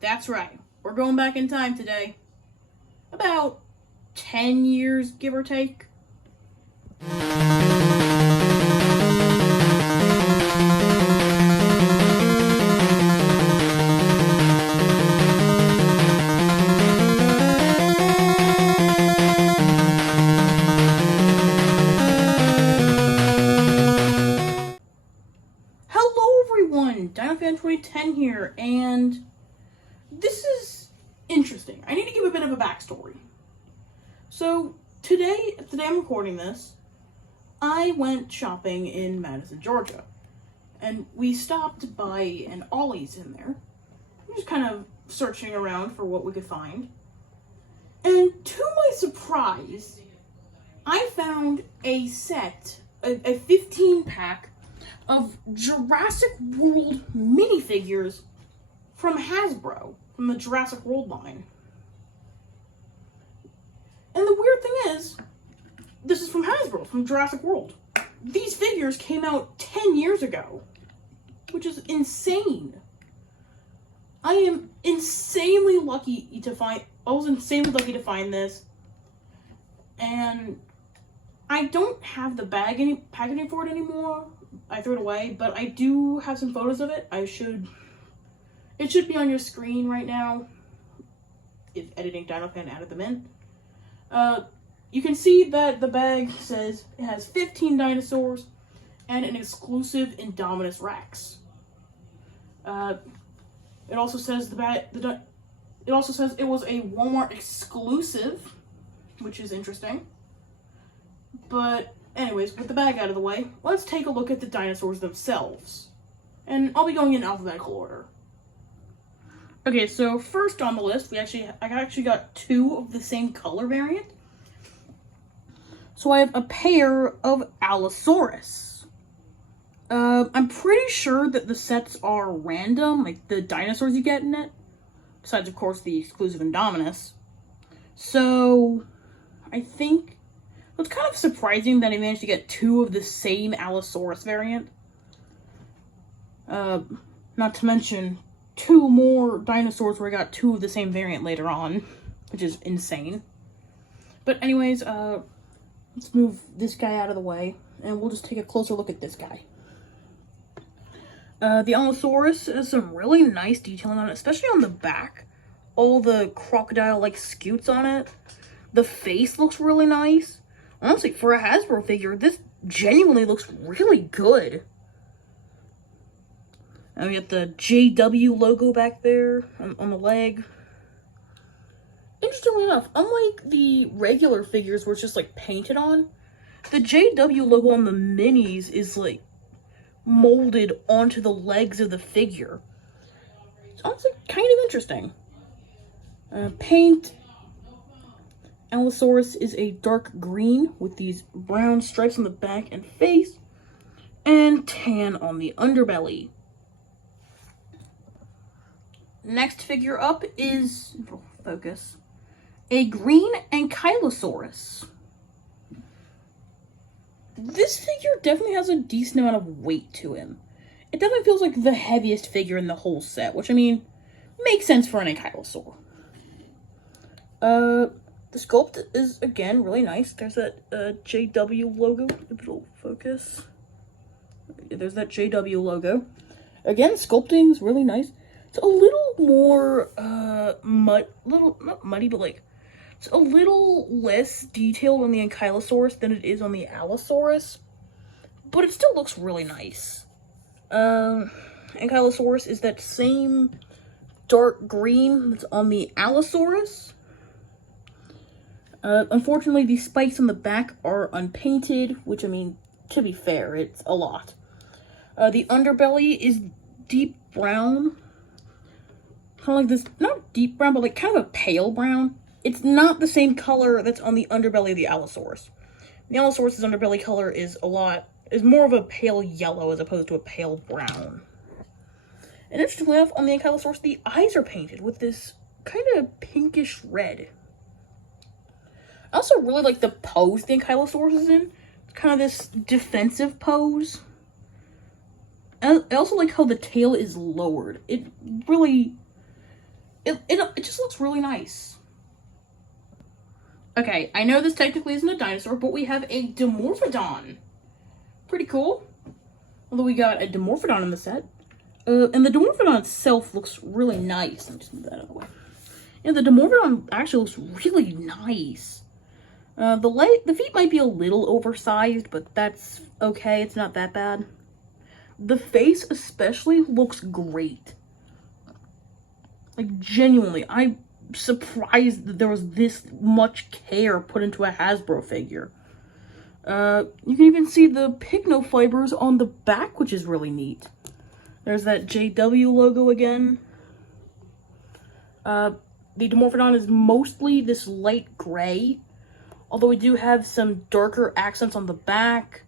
That's right. We're going back in time today. About 10 years, give or take. Hello everyone, DinoFan 2010 here, and this is interesting. I need to give a bit of a backstory. So, today I'm recording this, I went shopping in Madison, Georgia. And we stopped by an Ollie's in there. I'm just kind of searching around for what we could find. And to my surprise, I found a set, a 15-pack of Jurassic World minifigures from Hasbro, from the Jurassic World line. And the weird thing is, this is from Hasbro, from Jurassic World. These figures came out 10 years ago, which is insane. I was insanely lucky to find this, and I don't have the packaging for it anymore. I threw it away, but I do have some photos of it. It should be on your screen right now, if editing DinoFan added them in. You can see that the bag says it has 15 dinosaurs and an exclusive Indominus Rex. It also says it was a Walmart exclusive, which is interesting. But anyways, with the bag out of the way, let's take a look at the dinosaurs themselves. And I'll be going in alphabetical order. Okay, so first on the list, I actually got two of the same color variant. So I have a pair of Allosaurus. I'm pretty sure that the sets are random, like the dinosaurs you get in it. Besides, of course, the exclusive Indominus. So, I think it's kind of surprising that I managed to get two of the same Allosaurus variant. Not to mention two more dinosaurs where I got two of the same variant later on, which is insane. But anyways, let's move this guy out of the way, and we'll just take a closer look at this guy. The Allosaurus has some really nice detailing on it, especially on the back. All the crocodile-like scutes on it. The face looks really nice. Honestly, for a Hasbro figure, this genuinely looks really good. And we got the JW logo back there on the leg. Interestingly enough, unlike the regular figures where it's just like painted on, the JW logo on the minis is like molded onto the legs of the figure. It's honestly kind of interesting. Paint. Allosaurus is a dark green with these brown stripes on the back and face, and tan on the underbelly. Next figure up is, focus, a green Ankylosaurus. This figure definitely has a decent amount of weight to him. It definitely feels like the heaviest figure in the whole set, which, I mean, makes sense for an Ankylosaur. The sculpt is, again, really nice. There's that JW logo. If it'll focus. There's that JW logo. Again, sculpting is really nice. It's a little more, not muddy, but like, it's a little less detailed on the Ankylosaurus than it is on the Allosaurus, but it still looks really nice. Ankylosaurus is that same dark green that's on the Allosaurus. Unfortunately, the spikes on the back are unpainted, which, I mean, to be fair, it's a lot. The underbelly is deep brown. Kind of like this, not deep brown, but like kind of a pale brown. It's not the same color that's on the underbelly of the Allosaurus. The Allosaurus' underbelly color is more of a pale yellow as opposed to a pale brown. And interestingly enough, on the Ankylosaurus, the eyes are painted with this kind of pinkish red. I also really like the pose the Ankylosaurus is in. It's kind of this defensive pose. I also like how the tail is lowered. It really It just looks really nice. Okay, I know this technically isn't a dinosaur, but we have a Demorphodon. Pretty cool. Although we got a Demorphodon in the set. And the Demorphodon itself looks really nice. Let me just move that out of the way. And the Demorphodon actually looks really nice. The feet might be a little oversized, but that's okay. It's not that bad. The face especially looks great. Like, genuinely, I'm surprised that there was this much care put into a Hasbro figure. You can even see the pigno fibers on the back, which is really neat. There's that JW logo again. The Demorphodon is mostly this light gray, although we do have some darker accents on the back,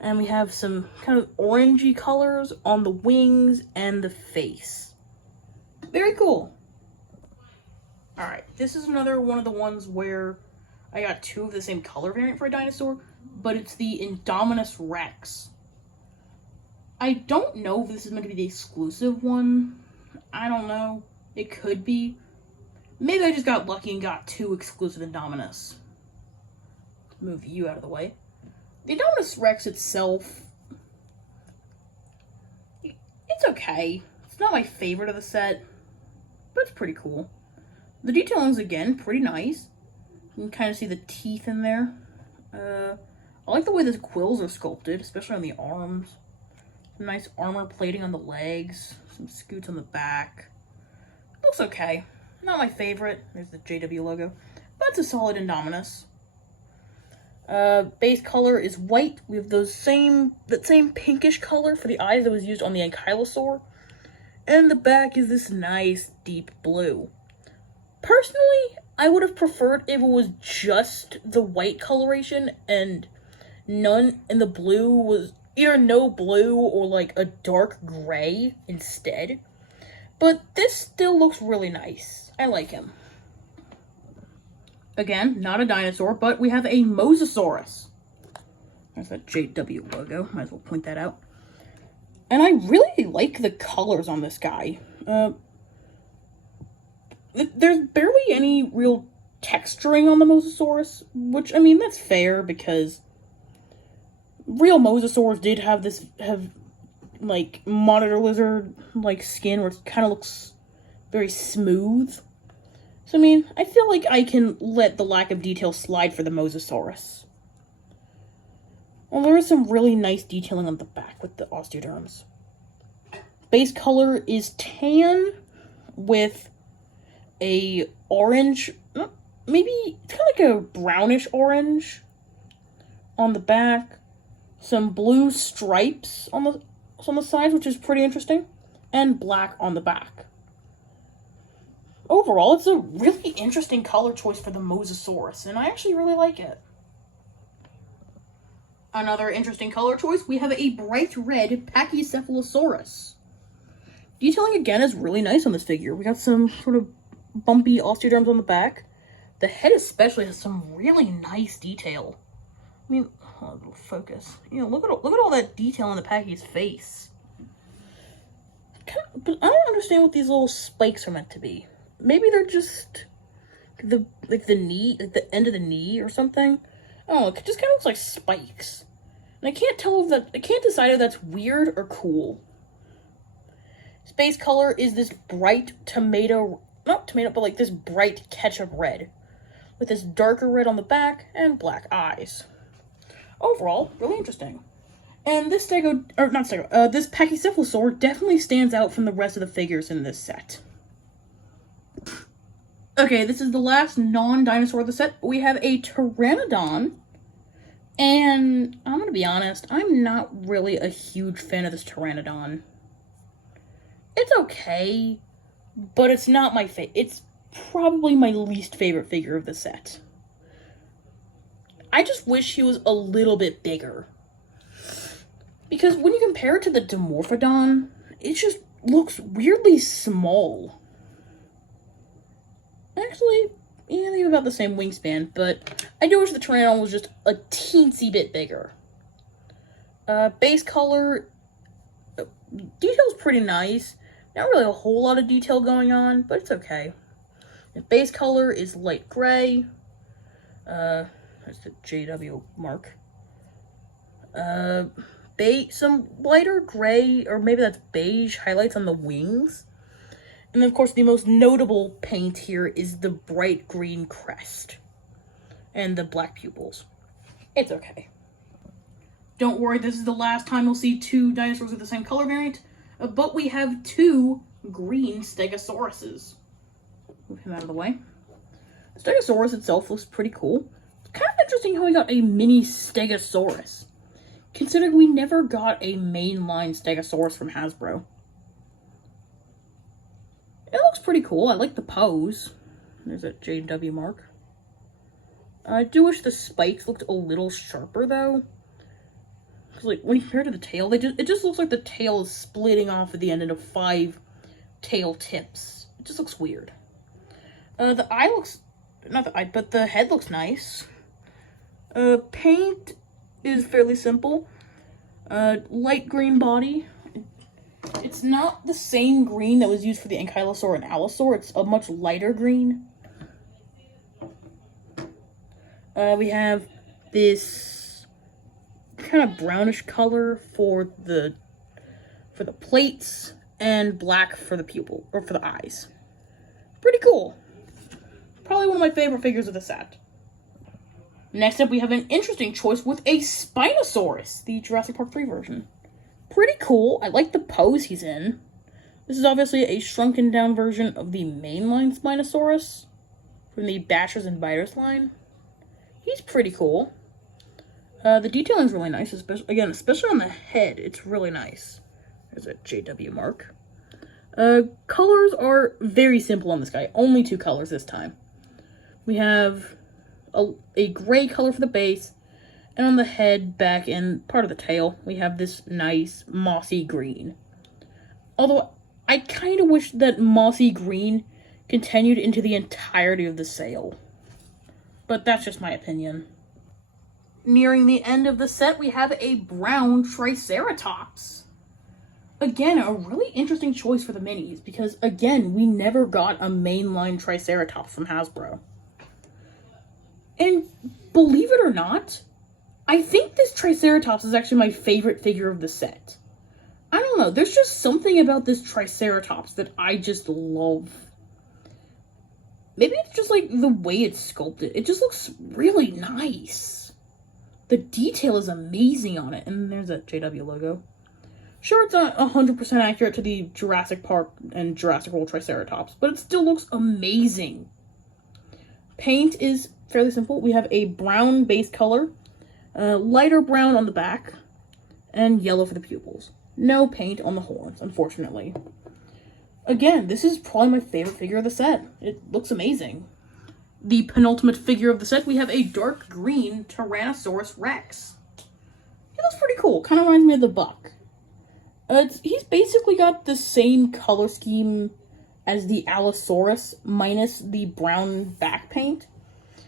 and we have some kind of orangey colors on the wings and the face. Very cool. Alright, this is another one of the ones where I got two of the same color variant for a dinosaur, but it's the Indominus Rex. I don't know if this is meant to be the exclusive one. I don't know. It could be. Maybe I just got lucky and got two exclusive Indominus. Move you out of the way. The Indominus Rex itself, it's okay. It's not my favorite of the set, but it's pretty cool. The detailing's, again, pretty nice. You can kind of see the teeth in there. I like the way the quills are sculpted, especially on the arms. Some nice armor plating on the legs. Some scoots on the back. Looks okay. Not my favorite. There's the JW logo. But it's a solid Indominus. Base color is white. We have that same pinkish color for the eyes that was used on the Ankylosaur. And the back is this nice deep blue. Personally, I would have preferred if it was just the white coloration and the blue was either no blue or like a dark gray instead. But this still looks really nice. I like him. Again, not a dinosaur, but we have a Mosasaurus. There's that JW logo. Might as well point that out. And I really like the colors on this guy. There's barely any real texturing on the Mosasaurus, which, I mean, that's fair because real Mosasaurs did have like, monitor lizard-like skin where it kind of looks very smooth. So, I mean, I feel like I can let the lack of detail slide for the Mosasaurus. Well, there is some really nice detailing on the back with the osteoderms. Base color is tan with a orange, maybe it's kind of like a brownish orange on the back. Some blue stripes on the sides, which is pretty interesting, and black on the back. Overall, it's a really interesting color choice for the Mosasaurus, and I actually really like it. Another interesting color choice, we have a bright red Pachysebosaurus. Detailing again is really nice on this figure. We got some sort of bumpy osteoderms on the back. The head especially has some really nice detail. I mean, oh, little focus. You know, look at all that detail on the Pachy's face. But I don't understand what these little spikes are meant to be. Maybe they're just the knee, like the end of the knee or something. Oh, it just kind of looks like spikes. And I can't decide if that's weird or cool. His base color is this bright not tomato, but like this bright ketchup red. With this darker red on the back and black eyes. Overall, really interesting. And this this Pachycephalosaur definitely stands out from the rest of the figures in this set. Okay, this is the last non-dinosaur of the set. We have a Pteranodon. And I'm gonna be honest, I'm not really a huge fan of this Pteranodon. It's okay, but it's not my favorite. It's probably my least favorite figure of the set. I just wish he was a little bit bigger. Because when you compare it to the Demorphodon, it just looks weirdly small. Actually, yeah, they have about the same wingspan, but I do wish the Pteranodon was just a teensy bit bigger. Base color, detail's pretty nice, Not really a whole lot of detail going on, but it's okay. The base color is light gray. There's the JW mark. Some lighter gray, or maybe that's beige, highlights on the wings. And then, of course, the most notable paint here is the bright green crest and the black pupils. It's okay. Don't worry, this is the last time you'll see two dinosaurs with the same color variant, but we have two green Stegosauruses. Move him out of the way. Stegosaurus itself looks pretty cool. It's kind of interesting how we got a mini Stegosaurus, considering we never got a mainline Stegosaurus from Hasbro. It looks pretty cool. I like the pose. There's that JW mark. I do wish the spikes looked a little sharper, though. Because, like, when you compare it to the tail, it just looks like the tail is splitting off at the end into 5 tail tips. It just looks weird. The eye looks... Not the eye, but the head looks nice. Paint is fairly simple. Light green body. It's not the same green that was used for the Enkyosaurus and Allosaurus. It's a much lighter green. We have this kind of brownish color for the plates and black for the pupil, or for the eyes. Pretty cool. Probably one of my favorite figures of the set. Next up, we have an interesting choice with a Spinosaurus, the Jurassic Park 3 version. Pretty cool. I like the pose he's in. This is obviously a shrunken down version of the mainline Spinosaurus from the Bashers and Biters line. He's pretty cool. The detailing is really nice, especially on the head. It's really nice. There's a JW mark. Colors are very simple on this guy. Only 2 colors this time. We have a gray color for the base, and on the head, back, and part of the tail, we have this nice mossy green. Although, I kind of wish that mossy green continued into the entirety of the sail. But that's just my opinion. Nearing the end of the set, we have a brown Triceratops. Again, a really interesting choice for the minis, because, again, we never got a mainline Triceratops from Hasbro. And believe it or not, I think this Triceratops is actually my favorite figure of the set. I don't know, there's just something about this Triceratops that I just love. Maybe it's just like the way it's sculpted. It just looks really nice. The detail is amazing on it. And there's a JW logo. Sure, it's not 100% accurate to the Jurassic Park and Jurassic World Triceratops, but it still looks amazing. Paint is fairly simple. We have a brown base color, lighter brown on the back, and yellow for the pupils. No paint on the horns, unfortunately. Again, this is probably my favorite figure of the set. It looks amazing. The penultimate figure of the set, we have a dark green Tyrannosaurus Rex. He looks pretty cool. Kind of reminds me of the Buck. He's basically got the same color scheme as the Allosaurus, minus the brown back paint.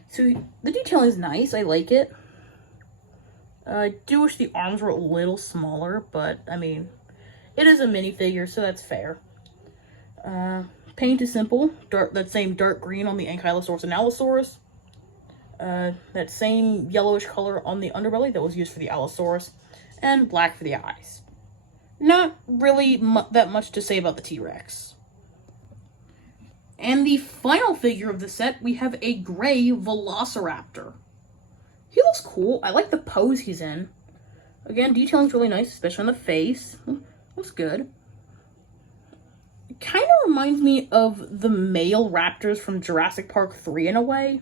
So the detail is nice. I like it. I do wish the arms were a little smaller, but, I mean, it is a minifigure, so that's fair. Paint is simple. That same dark green on the Ankylosaurus and Allosaurus. That same yellowish color on the underbelly that was used for the Allosaurus. And black for the eyes. Not really that much to say about the T-Rex. And the final figure of the set, we have a gray Velociraptor. He looks cool. I like the pose he's in. Again, detailing's really nice, especially on the face. Looks good. It kind of reminds me of the male raptors from Jurassic Park 3 in a way.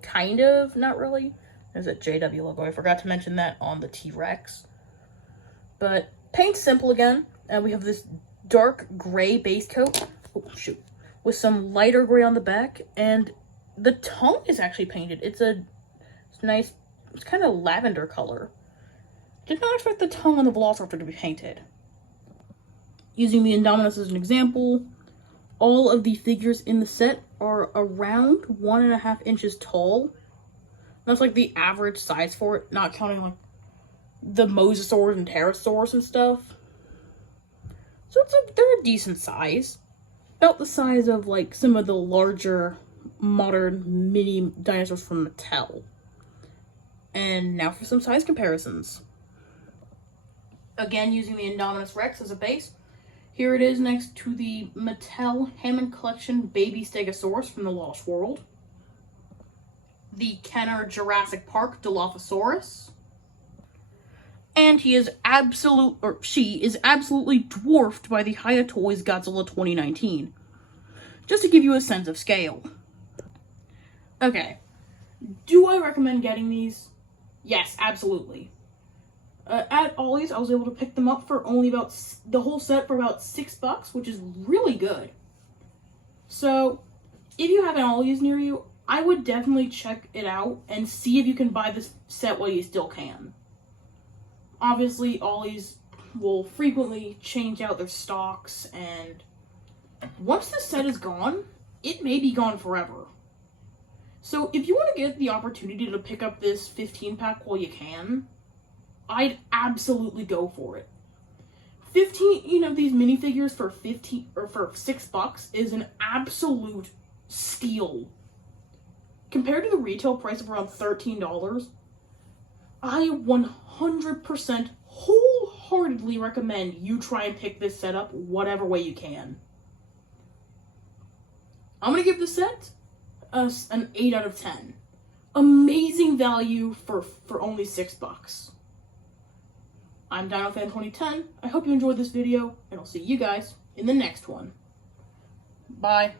Kind of, not really. There's a JW logo. I forgot to mention that on the T-Rex. But paint's simple again. We have this dark gray base coat. Oh, shoot. With some lighter gray on the back. And the tongue is actually painted. It's nice, it's kind of lavender color. Did not expect the tongue on the Velociraptor to be painted. Using the Indominus as an example, all of the figures in the set are around 1.5 inches tall. That's like the average size for it, not counting like the Mosasaurus and Pteranodon and stuff. So they're a decent size. About the size of like some of the larger modern mini dinosaurs from Mattel. And now for some size comparisons. Again, using the Indominus Rex as a base. Here it is next to the Mattel Hammond Collection Baby Stegosaurus from the Lost World. The Kenner Jurassic Park Dilophosaurus. And she is absolutely dwarfed by the Hiya Toys Godzilla 2019. Just to give you a sense of scale. Okay. Do I recommend getting these? Yes, absolutely. At Ollie's, I was able to pick them up for only about the whole set for about $6, which is really good. So, if you have an Ollie's near you, I would definitely check it out and see if you can buy this set while you still can. Obviously, Ollie's will frequently change out their stocks, and once the set is gone, it may be gone forever. So if you want to get the opportunity to pick up this 15-pack while you can, I'd absolutely go for it. 15, these minifigures for $6 is an absolute steal. Compared to the retail price of around $13, I 100% wholeheartedly recommend you try and pick this set up whatever way you can. I'm going to give the set an 8 out of 10. Amazing value for only $6. I'm DinoFan2010. I hope you enjoyed this video, and I'll see you guys in the next one. Bye.